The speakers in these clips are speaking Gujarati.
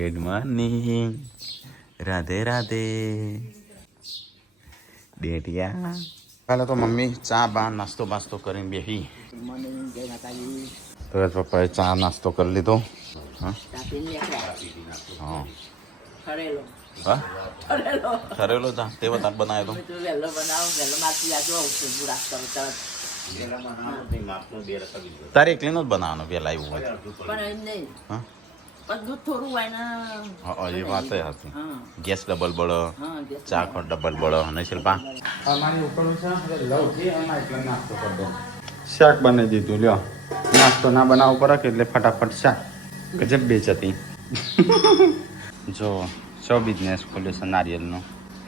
Good morning. રાધે રાધે બેટિયા. કાલે તો મમ્મી ચા બા નાસ્તો બાસ્તો કરીને બેસી. તો પપ્પાએ ચા નાસ્તો કરી લીધો. હા હા ઠરેલો ચા તે વખત બનાવ્યો તો તારે એકલીનો જ બનાવવાનો વહેલા આવ્યું હોય હા એ વાત હતી. ગેસ ડબલ બળો ચા ખોટ ડબલ બળો અને શિલ્પા અમારી ઉપર નાસ્તો કરી દો. શાક બનાવી દીધું લ્યો. નાસ્તો ના બનાવવો પડે એટલે ફટાફટ શાક ગજબ બેચ હતી. જો શો બિઝનેસ ખોલ્યો છે નારિયેલનો.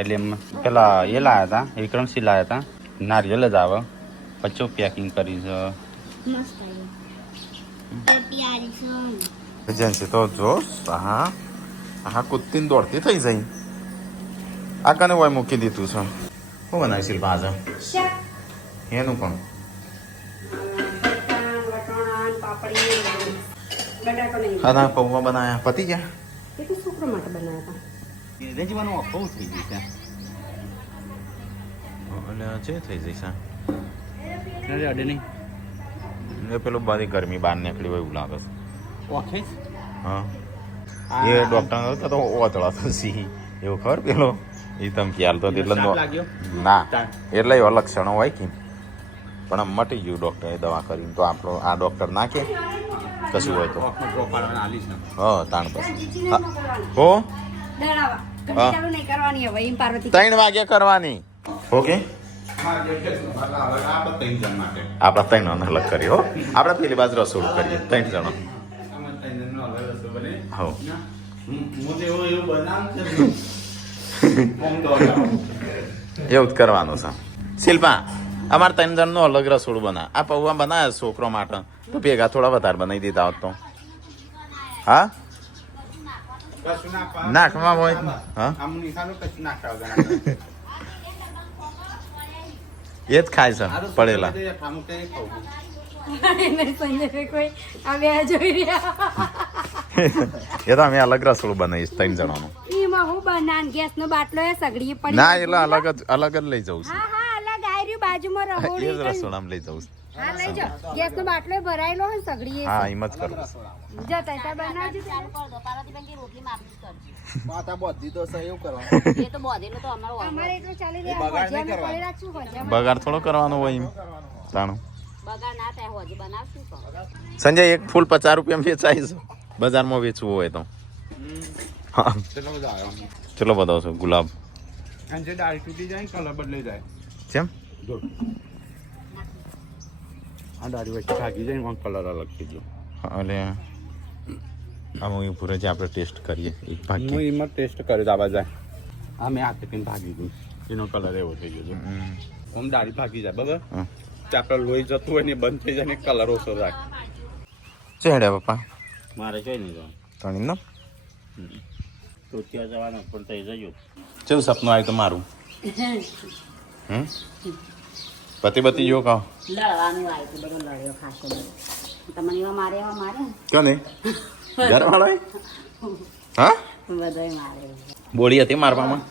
એટલે પેલા એ લાવ્યા હતા વિક્રમસિંહ લાવ્યા હતા નારિયેલ જ આવે પછી પેકિંગ કરી છે. એજન્સી તો જો હા હા કુત્તીને દોડતી થઈ જાય. આ કને હોય મૂકી દીધું છે. શું બનાવી શિલ્પા આજે એનું પણ હા પૌવા બનાવ્યા પતી ગયા. છોકરા માટે બનાવ્યા હતા. જીવાનું બહુ થઈ ગયું છે એટલે થઈ જઈશ અડે નહીં પેલું બધી ગરમી બહાર નીકળી હોય એવું લાગે છે. હા એ ડોક્ટર તો ઓતળા થશે એવું ખબર પેલો એ તમે ખ્યાલ તો એટલે ના એટલે એવા લક્ષણો હોય કે પણ આમ મટી ગયું ડોક્ટરે દવા કરીને તો આપણો આ ડોક્ટર ના કે કશું હોય તો હા તાણ પછી હો 3 વાગે કરવાની. ઓકે આપડા 3 જણ અલગ કરીએ હો. આપડે પેલી બાજુ રસોડું કરીએ 3 જણો. એવું જ કરવાનું છે શિલ્પા. અમારે 3 જણનું અલગ રસોડું બના. આ પૌવા બનાવે છોકરો માટે તો ભેગા થોડા વધારે બનાવી દીધા હોત તો. હા નાખવા હોય હા એ જ ખાય છે પડેલા. એ તો અમે અલગ રસોડું બનાવીશ 3 જણાનું. ના એટલે અલગ જ લઈ જવું છે. એ જ રસોડામાં લઈ જવું છે. ગેસ નો બાટલો ભરાયેલો હોય સગડી. હા એમ જ કરું. બગાડ થોડો કરવાનો હોય એમ જાણો. સંજય એક ફૂલ 50 રૂપિયા વેચાય છે બજારમાં વેચવું હોય તો. હા ચલો બધો છે ગુલાબ કેમ આ દારી વચ્ચે ભાગી જાય કલર અલગ થઈ ગયો. એટલે આમાં પૂરે જે આપણે ટેસ્ટ કરીએ એક ભાગી હું એમાં ટેસ્ટ કર્યો દાબા જાય. હા મેં હાથે પીને ભાગી ગયું એનો કલર એવો થઈ ગયો છે. આમ દારી ભાગી જાય બરાબર તે આપણે લોહી જતું હોય ને બંધ થઈ જાય ને કલર ઓછો રાખે. ચેડે પપ્પા મારે જોઈ નહીં જવાનું તણી નો તો ત્યાં જવાનું પણ થઈ જજો. ચેવું સપનું આવ્યું તો મારું પતિ બતી જો કહો લડવાનું આવ્યું બધો લડ્યો ખાસો તમને એવા મારે ક્યાં નહીં ઘર વાળો હા બધો મારે બોડી હતી મારવામાં.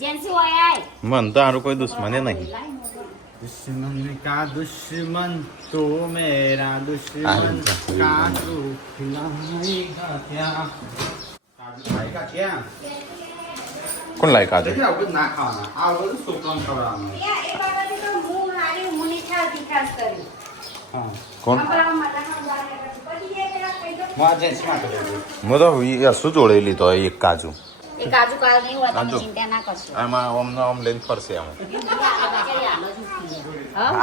જેન્સી હોય આય મન તો હારું કોઈ દુશ્મને નહીં. दुश्मन का दुश्मन तो मेरा दुश्मन काजू खिलाएगा क्या काजू खाएगा क्या કોણ લાયક આજે देखिए अब ना खाना आ वो सोकन खवડાવવાનું એ બાબતે તો હું મારી મુની ખાતી ખાસ કરી હા કોણ આપણા માતા ખાવા પછી એ પેલા કઈ દો માં જેન્સ માં કરે હું તો શું જોડેલી તો એક કાજુ એ કાજુ કાલ નહીં હોય તમે ચિંતા ના કરશો આમાં ઓમ લઈને ફરશે આમ.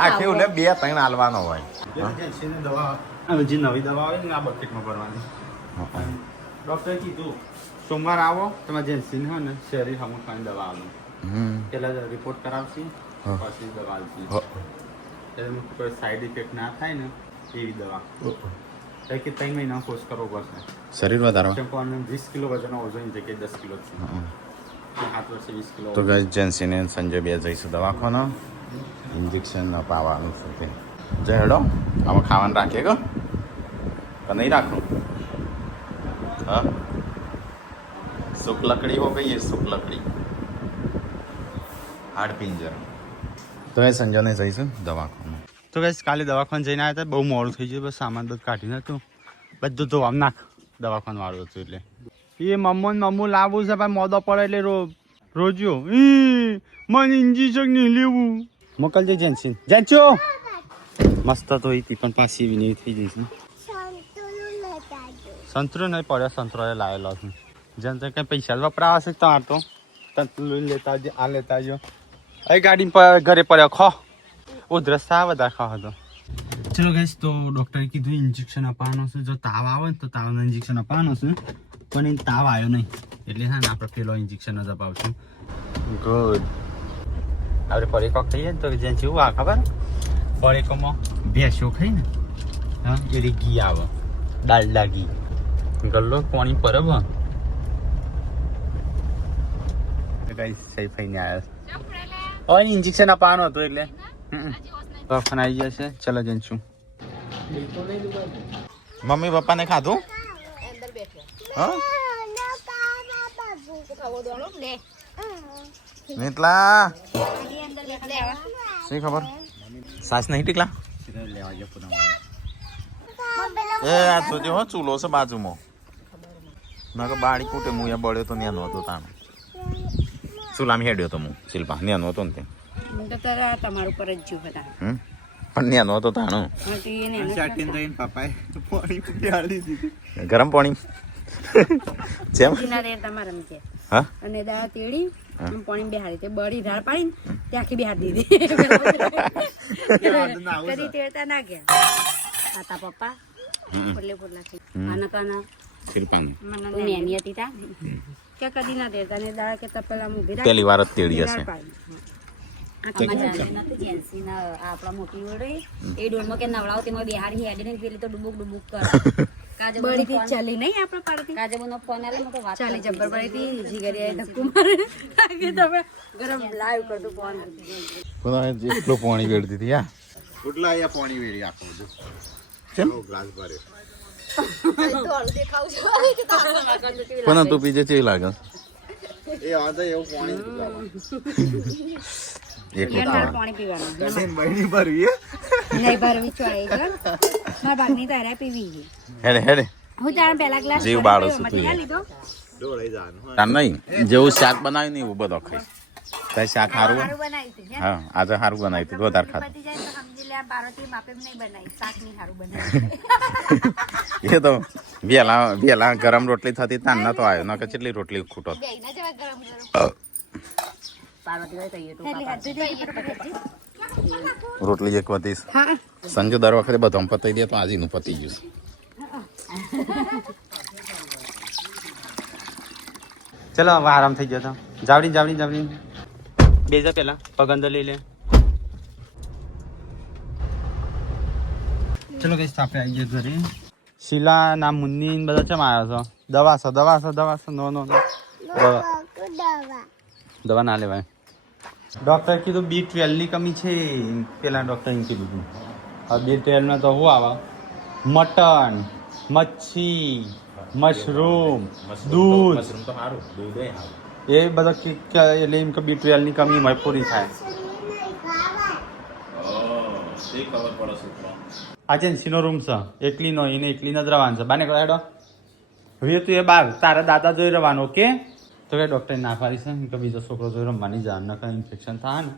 આ કેવું લે 2-3 હાલવાનો હોય. જેન્સની દવા હવે જે નવી દવા આવે ને આ બકેટમાં ભરવાની. ડોક્ટરે કીધું સોમવાર આવો તમારે જેન્સીને હે ને શરીર હમું ખાવાની દવા આવે પેલા રિપોર્ટ કરાવશી પછી દવા આવશે એટલે કોઈ સાઈડ ઇફેક્ટ ના થાય ને એવી દવા કે 3 મહિના કોર્સ કરવો પડશે. શરીર વધારવા કેમ કે 20 કિલો વજન ઓઝોની જગ્યાએ 10 કિલો છે 7 વર્ષે 20 કિલો તો ગાઈસ જેન્સીને સંજય બે જઈશું દવાખાને ઇન્જેક્શન અપાવવાનું છે તે જય હેડો આમાં ખાવાનું રાખીએ કે નહીં રાખો हाँ सूख लकड़ी हो गई है, सूख लकड़ी हाड पिंजर. તો એ સંજયને જઈશું દવાખાને. તો ગાઈસ કાલે દવાખાને જઈને આવ્યા હતા, બહુ મોડું થઈ ગયું, બસ સામાન બધું કાઢી નાખ્યું, બધું તો આમ નાખ દવાખાને વાળું હતું એટલે એ મમ્મું લાવવું છે ભાઈ, મોદો પડે એટલે રોજો મને ઇન્જેક્શન નહીં લેવું. મોકલજે જેન્સી જેન્ચો મસ્ત તો હતી પણ પાછી એવી નહીં થઈ જઈશ ને. સંતરો નહીં પડ્યો, સંતરો એ લાવેલો છું. જેમ તો કંઈ પૈસા વપરાવા છે તમારે તો સંતરું લેતા આવજો, આ લેતા આવજો. અહીં ગાડી પર ઘરે પડ્યો ખો ઉધરસ થાય વધારે ખો હતો. ચલો ગાઈસ તો ડૉક્ટરે કીધું ઇન્જેક્શન આપવાનું છે, જો તાવ આવે ને તો તાવનું ઇન્જેક્શન આપવાનું છે, પણ એ તાવ આવ્યો નહીં એટલે હા ને આપણે પેલો ઇન્જેક્શન જ અપાવશું. ગુડ. આપણે પરેકો ખાઈએ ને તો જેમ જેવું આ ખબર પરેકોમાં ભેંસો ખાઈ ને હા એ ઘી આવે, ડાલડા ઘી ગલ્લો પાણી બરાબર. ગાઈસ સહી થઈને આવ્યા હવે ઇન્જેક્શન આપવાનું હતું એટલે દવાખાને આવી જશે. ચલો જઈશું. મમ્મી પપ્પાને ખાધું હા નીતલા શી ખબર સાસ નહીં ટીકલા એ આ તો જો ચૂલો છે બાજુમાં મેં કહું બાળી કૂટે હું અહીંયા બળ્યો તો ત્યાં નહોતો તાણ ચૂલામાં હેડ્યો તો હું શિલ્પા ત્યાં નહોતો ને ત્યાં તમારું પર જ જીવ હતા પણ ત્યાં નહોતો તાણો ગરમ પાણી જેમ હા અને દાળ તેડી પાણી બેહાડી તે બળી ધાર પાડી તે આખી બેહાડી દીધી કદી તેડતા ના ગયા આતા પપ્પા પોટલા છે આના કાના શિલ્પાન મેની હતી તા કે કદી ના તેડતા ને દાળ કે તપેલા મૂકી પહેલી વાર જ તેડી હશે. આપડા મોટી વડે એ ડોળમાં કે નવડાવ તેમાં બિહારી હેડી ને પેલી તો ડુબુક ડુબુક કરે બળી ચાલી નહીં આપણે પાડતી કાજબનો ફોન આલે મને તો વાત ચાલી જબ્બર પડી હતી જીગરી ધક્કુ મારે કે તમે ગરમ લાઈવ કરતો ફોન પણ એટલું પાણી વેડી દીધી યા કેટલા અહીંયા પાણી વેડી આખો બધું કેમ ગ્લાસ ભરે પણ તું પીજે ચેવી લાગે એ આદે એવું પાણી પાણી પીવાનું મહિની ભરવી નહીં ભરવી ચોળે મારા ભાગની તારા પીવી હેડે હેડે હું તારા પહેલા ગ્લાસ જીવ બાળો છું તું લીધો દોડાઈ જવાનું તાર નહીં જેવું શાક બનાવ્યું ને એવું બધો ખાઈશ. તારે શાક સારું બનાવી હતી હા આજે સારું બનાવ્યું હતું વધારે ખાતું પતિ જાય તો સમજી લે બારોટી માપે નહીં બનાવી શાક નહીં સારું બનાવી એ તો વેલા ગરમ રોટલી થતી તાન નતો આવ્યો ન કે કેટલી રોટલી ખૂટો બેયના જેવા ગરમ ગરમ પાર્વતી હોય તો એ તો રોટલી એક વધીશ હા સંજુ દર વખતે બધું પતાવી દે તો આજે નું પતી ગયું. ચલો હવે આરામ થઈ ગયો તો જાવડી બેજા પેલા પગ અંદર લઈ લે. ચલો કઈ આપણે આવી ગયા ઘરે. શીલા ના મુન્ની બધા ચમ આવ્યા છો? દવા નો દવા ના લેવાય. ડોક્ટર કીધું B12 ની કમી છે પેલા ડોક્ટર કીધું હતું. હવે B12 માં તો શું આવે મટન મચ્છી મશરૂમ દૂધ એ બધા એટલે એમ કે B12 ની કમી એમાં પૂરી થાય. આ જેન્સીનો રૂમ છે એકલીનો એને એકલીનો જ રહેવાનું છે. બાને કરાડો હવે તું એ બાર તારા દાદા જોઈ રહેવાનું ઓકે. તો કે ડૉક્ટરે ના પાડી છે કે બીજો છોકરો જોઈ રમવાની જાણ ન કરે ઇન્ફેક્શન થાય ને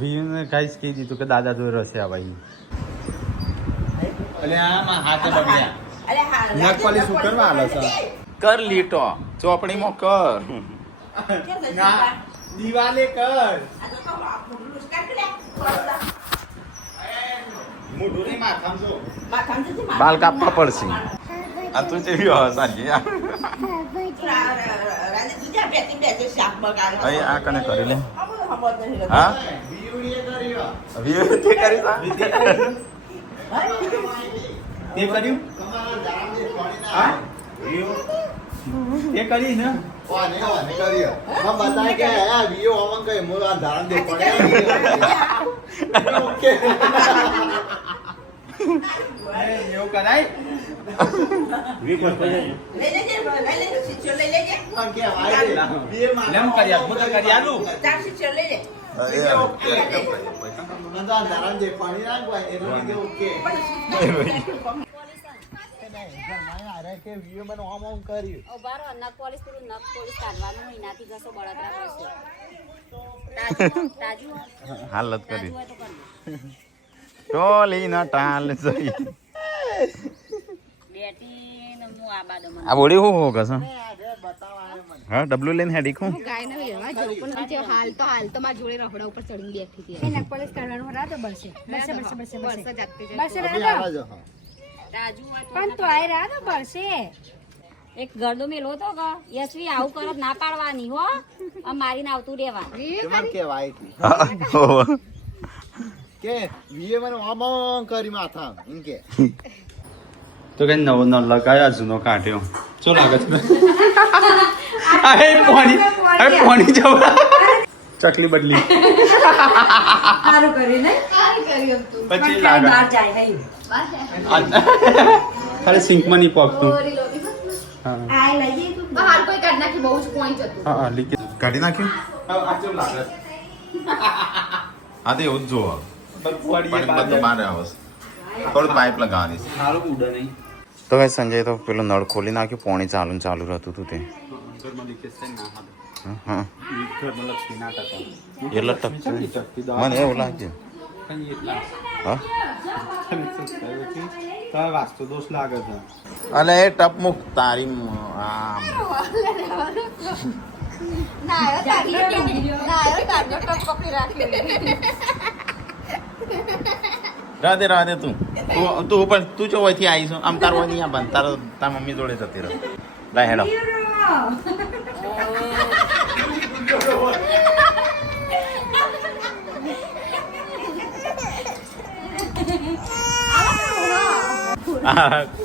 વીને ગાઈસ કહી દીધું કે દાદા જોઈ રહેશે આ ભાઈ. અલે આમાં હાથે બગડ્યા નકપાલી શું કરવા આલો છે? કર લીટો ચોપડીમાં કર ના દિવાલે કર મોઢું માથામ જો બાલ કાપવા પડશે. આ તું જેવી હોય સાંજે આ કને કરી લે. હા વ્યૂ તે કરી તા તે કર્યું હા તે કરી ને કોને કર્યો માં બતાય કે આ વિયો ઓમન કઈ મોર આ ધારણ દે પડે ઓકે એવું કરાય વીક હોય પણ કહેવાય ને, બે માથા લેમ કરી આલ, હું તો કરી આલું. મને તો અંધારામાં જે પાણી નાખવાય એટલે કે ઓકે. કે વિડીયો મને આમ કર્યું. ઉભા રહો, નખ પોલીસ પેલું નખ પોલીસ કાઢવાનું હોય, એનાથી ઘસો બળતરા કરશે. તાજુ હાલત કરી હોય તો કરજો. ટોલી ના ટાલ જઈ બેટી ને હું આ બાદ મને આ બોડી હું હો કસ હા ડબલું લઈને હેડી ખું ગાય ને લેવા જવું પણ નીચે હાલ તો મારા જોડે રખડા ઉપર ચડીને બેઠી હતી એને પોલીસ કાઢવાનું રાતો બરસે જાતે તાજુ હોય તો પણ તો આય રહ્યા તો બરસે એક ગરદો મેલો તો કે યશવી આવું કરો ના પાડવાની હો આ મારીને આવતું રહેવા કેમ કહેવાય કે વિડીયો મને આમ કરી માથા એમ કે. તો કઈ નવો ન લગાયા જૂનો કાઢ્યો શું લાગે છે અરે પાણી જવા ચકલી બદલી સારું કરી ને પછી લાગે બહાર જાય હઈ ખાલી સિંકમાં નહીં પગતું આય લઈ જઈ તું બહાર કોઈ કાઢ નાખી બહુ જ પોઈન્ટ હતું હા લીકે કાઢી નાખ્યું આ કેમ લાગે આ તો એવું જ જોવા બગવાડી પણ બધું બહાર આવે થોડું પાઇપ લગાવવાની છે સારું ઉડે નહીં તો કઈ સંજય તો પેલો નળ ખોલી નાખ્યું પાણી ચાલુ ને ચાલુ રહેતું હતું તે ઘરમાં લીકેજ થઈ ના હાલે હા ઘરમાં લક્ષ્મી ના ટકા એટલે ટકશે મને એવું લાગ્યું કઈ એટલા હા તારે વાસ્તુ દોષ લાગે છે અલે એ ટપ મુક તારી આમ રાધે તું પણ તું જો અહીંથી આવીશ આમ તારો નહીં આ બંધ તાર મમ્મી જોડે જતી રહો લાય હેડો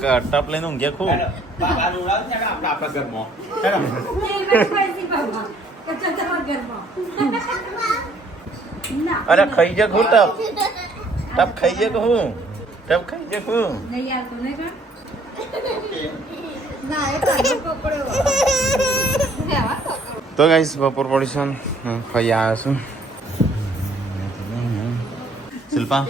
ટપ લઈને ઊંઘ્યા ખૂબ આપણા ઘરમાં અરે ખાઈ જાય હું ટપ ખાઈ જાય હું ટપ ખાઈ જાય હું તો ગાઈસ બપોર પડીશું ખાઈ આવ્યા છું શિલ્પા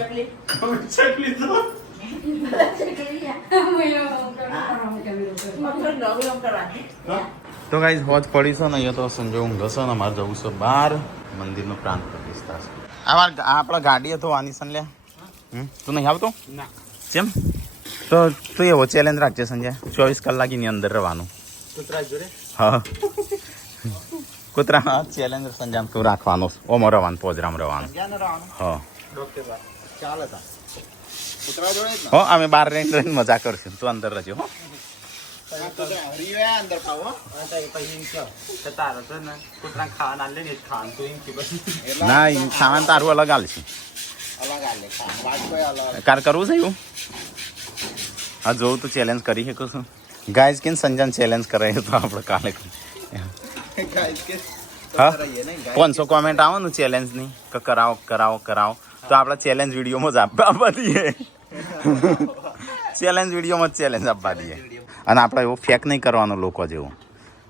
તો ગાઈસ હોજ પડીશું ને અહીંયા તો સંજય ઊંઘ છે ને અમારે જવું છે બહાર મંદિરનો પ્રાંત પ્રતિષ્ઠા છે આપણા ગાડી હતો આની સન લ્યા તું નહીં આવતો ના કેમ તો તું એવો ચેલેન્જ રાખજે સંજય 24 કલાકની અંદર રહેવાનું કૂતરા જોડે હા કૂતરા ચેલેન્જ સંજામ તું રાખવાનો ઓમો રહેવાનું પોજરામ રહેવાનું હા ડોક્ટર ચાલે તા કૂતરા જોડે જ હો અમે બહાર રહીને મજા કરશું તું અંદર રહેજો હો અંદર ખાવો તારો તો ને કૂતરા ખાવાના લે ને ખાવાનું તો એમ કે પછી ના એ સામાન તારું અલગ આલશે અલગ આલે ખા વાત કોઈ અલગ કાર કરવું છે એવું હા જોઉં તું ચેલેન્જ કરી શકો છું ગાઈઝ કે સંજન ચેલેન્જ કરે તો આપણે કાલે ગાઈસ કે હા 500 કોમેન્ટ આવો ને ચેલેન્જની કે કરાવો તો આપણે ચેલેન્જ વિડીયોમાં જ આપવા દઈએ ચેલેન્જ વિડીયોમાં જ ચેલેન્જ આપવા દઈએ અને આપણે એવું ફેક નહીં કરવાનું લોકો જેવું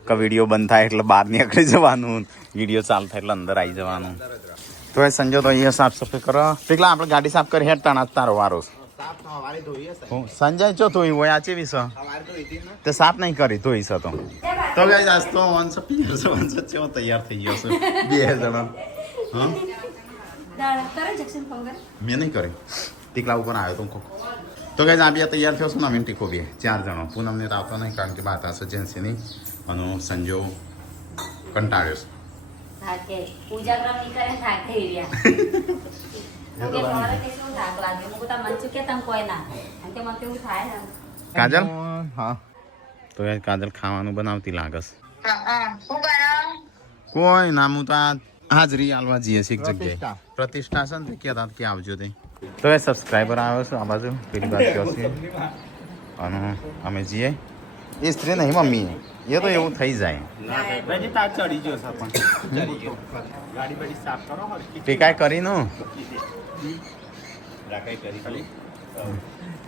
કે વિડીયો બંધ થાય એટલે બહાર નીકળી જવાનું વિડીયો ચાલુ થાય એટલે અંદર આવી જવાનું તો એ સંજો તો અહીંયા સાફ સફાઈ કરો પેલા આપણે ગાડી સાફ કરી હેઠ તાણા તારો વારો સાપ તો હવારે ધોઈએ છે હું સંજય ચો ધોઈ હોય આ ચેવી છે હવારે ધોઈ હતી ને તે સાફ નહીં કરી ધોઈ છે તો ગાઈસ આજ તો વંશ ચેવો તૈયાર થઈ ગયો છે બે જણા હા મેં નહીં કરી ટીકલા ઉપર આવ્યો તો તો ગાઈસ આ બે તૈયાર થયો છે ને અમે ટીકો બે 4 જણો પૂનમને તો આવતો નહીં કારણ કે બાત હશે જેન્સીની અને સંજો કંટાળ્યો છે થાકે પૂજા કરવા નીકળે થાક થઈ રહ્યા કે મારે કે શું થાક લાગે હું તો મન ચૂકે તમ કોઈ ના અને તે મને એવું થાય ને કાજલ હા તો યાર કાજલ ખાવાનું બનાવતી લાગસ કોઈ ના હું તો આ હાજરી આલવા જઈએ છીએ એક જગ્યાએ પ્રતિષ્ઠા છે ને કહેતા કે આવજો તે તો એ સબસ્ક્રાઈબર આવ્યો છે આ બાજુ પેલી બાજુ છે અને અમે જઈએ એ સ્ત્રી નહીં મમ્મી એ તો એવું થઈ જાય ભાઈ તાર ચડી ગયો છે પણ ગાડી બાડી સાફ કરો હરકી તે કાંઈ કરી નો રાકાઈ કરી ખાલી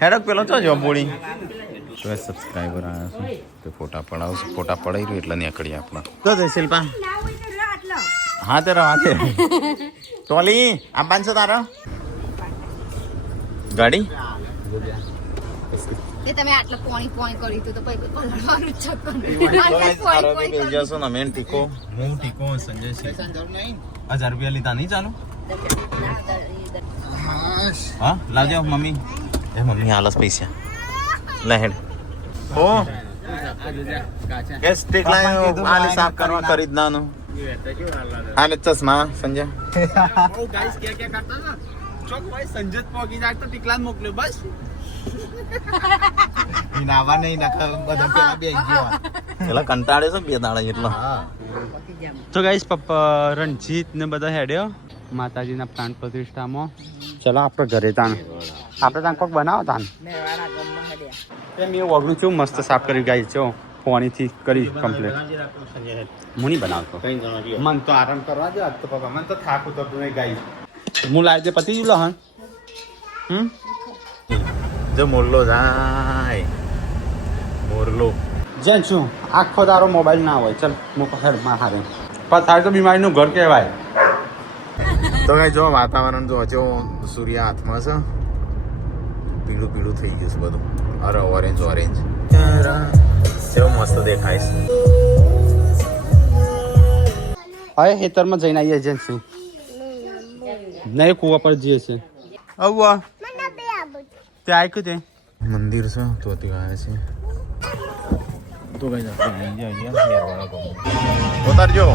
હેડક પેલો ચો જો બોડી તો સબસ્ક્રાઈબર આવ્યા છે તો ફોટા પડાવશું ફોટા પડાવી રહ્યું એટલે નીકળીએ આપણે તો જય શિલ્પા હા તે રવા છે ટોલી આંબાન છે તારો ગાડી એ તમે આટલા પોણી કર્યું હતું તો પછી પલળવાનું જ છે જશો ને મેન ટીકો હું ટીકો સંજય સિંહ 1000 રૂપિયા લીધા નહીં ચાલુ હા લાવજો મમ્મી એ મમ્મી આલસ પૈસા લે હેડ ઓ ગેસ સ્ટિક લાયો આલી સાફ કરવા કરી દનાનું આલે ચશ્મા સંજય ગાઈસ કે કરતા ના ચોક ભાઈ સંજત પોગી જાય તો ટીકલાન મોકલ્યો બસ નાવા નહીં નખા બધા પેલા બે ગયો પેલા કંટાળે છે બે દાડા એટલો તો ગાઈસ પપ્પા રણજીત ને બધા હેડ્યો માતાજીના પ્રાણ પ્રતિષ્ઠામાં ચલો આપણે ઘરે તાન આપણે તાન કોક બનાવો તાન મેં વગડું છું મસ્ત સાફ કરી ગાઈસ છો પાણીથી કરી કમ્પ્લીટ હું નહીં બનાવતો મન તો આરામ કરવા દે આજ તો પપ્પા મન તો થાક ઉતરતો નહીં ગાઈસ હું લાવી દે પતિ જ લહન જો મોરલો જાય મોરલો જેન શું આખો તારો મોબાઈલ ના હોય ચલ મોકો હેડ માં હારે પણ થાય તો બીમારીનું ઘર કહેવાય તો કઈ જો વાતાવરણ જો હજો સૂર્ય હાથમાં છે પીળું પીળું થઈ ગયું છે બધું અરે ઓરેન્જ ઓરેન્જ કેવું મસ્ત દેખાય છે હવે ખેતરમાં જઈને આવીએ એજન્સી નહીં કુવા પર જઈએ છે આવું તે આયકું તે મંદિર છે તો ત્યાં આવે છે તો કઈ આપણે અહીંયા હેરવાળા ગામ ઉતારજો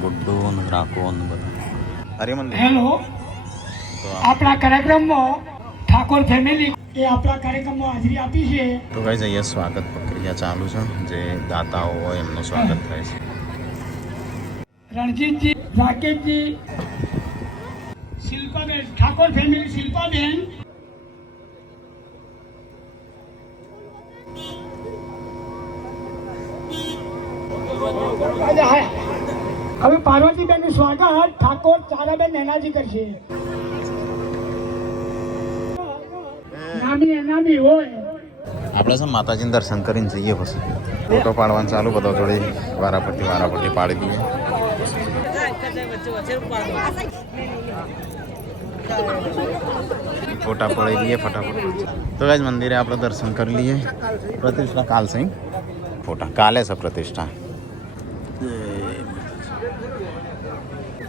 ગુડ્ડો ને રાખો ને બધા અરે મંદિર હેલો આપણા કાર્યક્રમમાં ઠાકોર ફેમિલી એ આપણા કાર્યક્રમમાં હાજરી આપી છે તો ગાઈઝ અહીંયા સ્વાગત પ્રક્રિયા ચાલુ છે જે દાતાઓ હોય એમનું સ્વાગત થાય છે રણજીતજી રાકેશજી શિલ્પાબેન ઠાકોર ફેમિલી શિલ્પાબેન હવે પાર્વતીબેન નું સ્વાગત ઠાકોર ચારાબેન નૈનાજી કરશે નામી એનામી હોય આપણે છે માતાજીને દર્શન કરીને જઈએ પછી ફોટો પાડવાનું ચાલુ બધો જોડે વારાપટ્ટી પાડી દઈએ ફોટા પડાવી દઈએ ફટાફટ તો ગાઈઝ મંદિરે આપણે દર્શન કરી લઈએ પ્રતિષ્ઠા કાલ છે ફોટા કાલે છે પ્રતિષ્ઠા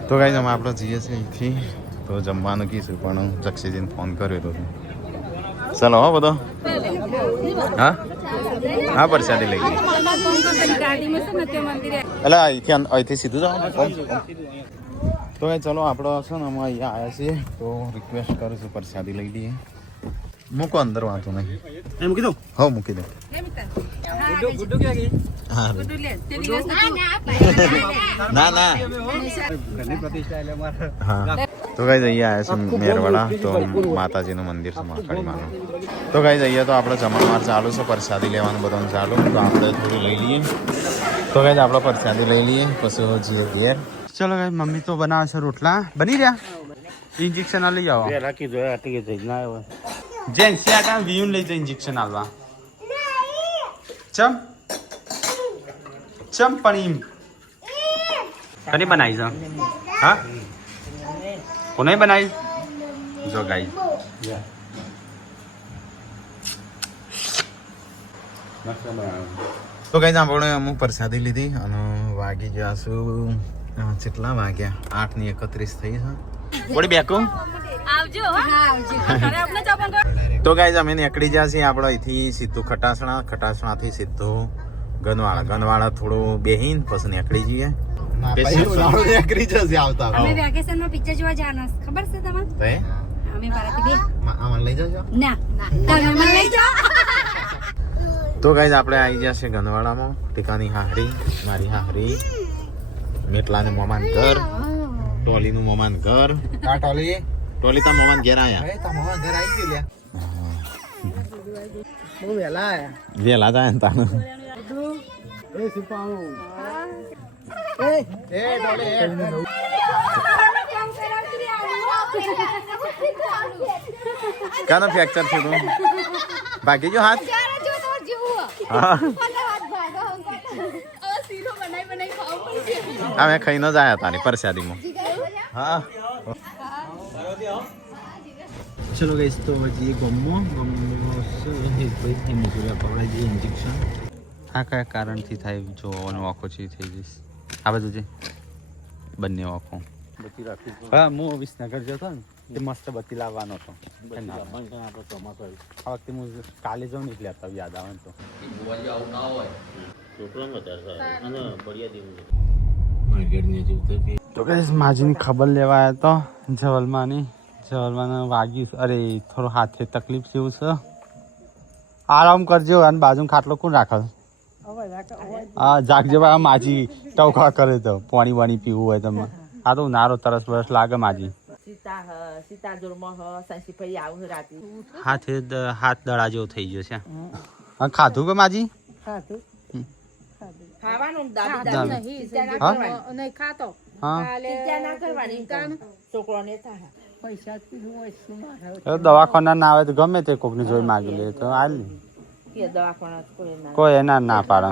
તો ગાઈઝ અમે આપણે જઈએ છીએ અહીંથી તો જમવાનું કીધું પણ જક્ષીજીને ફોન કર્યો હતો ચલો હો બધો હા હા પ્રસાદી લઈ ગઈ એટલે અહીંથી સીધું જાઓ તો એ ચલો આપણો છે ને અમે અહીંયા આવ્યા છીએ તો રિક્વેસ્ટ કરું છું પ્રસાદી લઈ લઈએ મૂકો અંદર વાંધો નહીં એમ કીધું હા મૂકી દો હા ના ના હા તો કઈ જઈએ આવ્યા છે મેરવાડા તો માતાજીનું મંદિર છે મહાકાળી માનું તો કઈ જઈએ તો આપણે જમણવાર ચાલુ છે પ્રસાદી લેવાનું બધાનું ચાલુ તો આપણે થોડી લઈ લઈએ તો કઈ આપણે પ્રસાદી લઈ લઈએ પછી જઈએ ઘેર ચલો ગાઈસ મમ્મી તો બનાવે છે રોટલા બની રહ્યા ઇન્જેક્શન લઈ આવો જેન સિયા વીયુન લઈ જાય ઇન્જેક્શન આલવા ચમ પણ કની બનાવી છે હા કોને બનાવી જો ગાઈ તો કઈ આપણે અમુક પ્રસાદી લીધી અને વાગી ગયા શું કેટલા વાગ્યા 8:31 થઈ છે બોડી બેકો તો ગાઈઝ અમે નીકળી ગયા છીએ આપણે અહીંથી સીધું ખટાસણાથી સીધું ગનવાળા થોડું બેહીન પછી નીકળી જઈએ નીકળી જશે આવતા અમે વેકેશનમાં પિક્ચર જોવા જવાના છે. ખબર છે તમને? અમે ભારતી બે આમાં લઈ જજો ના તમે મને લઈ જાઓ. તો ગાઈઝ આપણે આવી ગયા છે ગનવાડામાં ટીકાની હાહરી મારી હાહરી મેટલાને મામાન ઘર ટોલીનું મોમાન ઘર કા ટોલી ટોલી તો મોમાન ઘેર આયા એ તમારા ઘર આવી ગયું લ્યા બહુ વહેલા આયા વેલા જાય ને તાનું એ સિપાહો એ ટોલી કાનો ફ્રેક્ચર થયું તું ભાગી ગયો હાથ હા અમે ખાઈ ન જાય તારી પરસાદીમાં હા ચલો ગઈશ તો હજી ગમો પકડાઈ જઈએ ઇન્જેક્શન આ કયા કારણથી થાય જોવાનું આંખો ચી થઈ જઈશ આ બધું છે બંને આંખો હા હું વિસનગર જતો ને તે મસ્ત બત્તી લાવવાનો હતો આ વખતે હું કાલે જાઉં નીકળ્યા હતા યાદ આવે તો તો કઈ માજીની ખબર લેવા આવ્યા તો જવલમાને વાગ્યું અરે થોડો હાથે તકલીફ જેવું છે આરામ કરજો અને બાજુ ખાટલો કોણ રાખે હા જાગજો ભાઈ માજી ટવકા કરે તો પાણી વાણી પીવું હોય તમે આ તો ઉનાળો તરસ બરસ લાગે માજી હાથ દડા જેવો થઈ ગયો છે ખાધું કે માજી દવાખાના ના આવે તો ગમે તે કોક ની જોઈ માગી લે તો હાલ કોઈ એના ના પાડે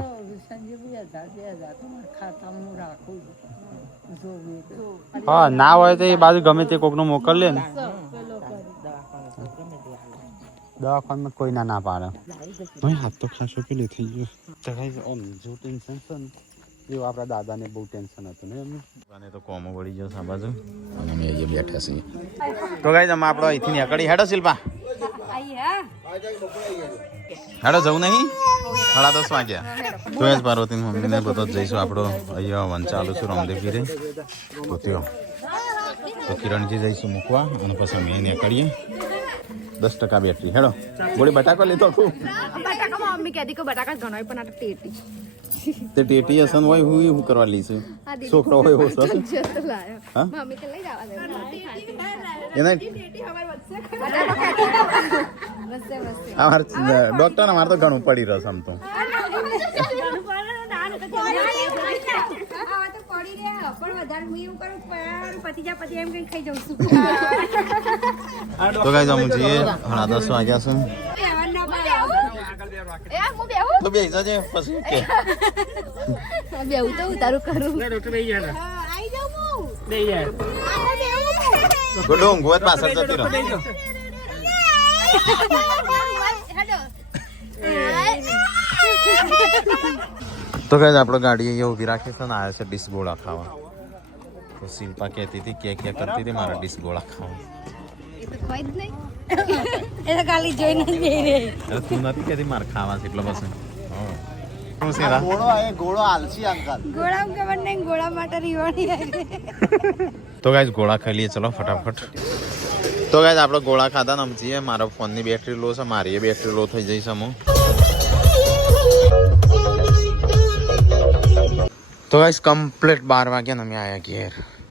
હા ના હોય તો એ બાજુ ગમે તે કોક નું મોકલ લે ને દવાખાનામાં કોઈ ના પાડે ભાઈ હાથ તો ખાસો પેલું થઈ ગયો ઓમ જો ટેન્શન છે ને એવું આપણા દાદાને બહુ ટેન્શન હતું ને એમને તો કોમો વળી ગયો આ બાજુ અને અમે અહીંયા બેઠા છીએ તો ગાઈસ અમે આપણો અહીંથી નીકળી હેડો શિલ્પા હેડો જવું નહીં 10:30 વાગ્યા તો જ પાર્વતી મમ્મીને બધો જઈશું આપણો અહીંયા વંચાલુ છું રામદેવગીરે પોત્યો તો કિરણજી જઈશું મૂકવા અને પછી અમે નીકળીએ 10% બેટરી હેડો ગોળી બટાકો લેતો તું બટાકા મમ્મી કહેતી કે બટાકા ઘણોય પણ આ ટેટી તે ટેટી હસન હોય હું કરવા લઈશું છોકરો હોય એવો સર હા મમ્મી કે લઈ જવા દે એને અમાર ડોક્ટર અમારે તો ઘણું પડી રહ્યો આમ તો તો ગાઈસ અમે જઈએ 10:30 વાગ્યા છે તો બે જજે પછી કે બેવું તો ઉતારું કરું ગોડો ઊંઘવા પાછળ જતી રહો તો ગાઈસ આપણો ગાડી અહીંયા ઊભી રાખી છે ને આવ્યા છે ડીશ ગોળા ખાવા તો શિલ્પા કહેતી હતી કે કરતી હતી મારા ડીશ ગોળા ખાવા તું નથી કહેતી મારે ખાવા છે એટલે બસ તો ગાઈસ ગોળા ખાઈ લઈએ ચલો ફટાફટ તો ગાઈસ આપણે ગોળા ખાધા ને સમજીએ મારા ફોનની બેટરી લો છે મારી બેટરી લો થઈ જઈશ અમુક તો ગાઈસ કમ્પ્લીટ 12 વાગ્યા ને અમે આવ્યા ઘેર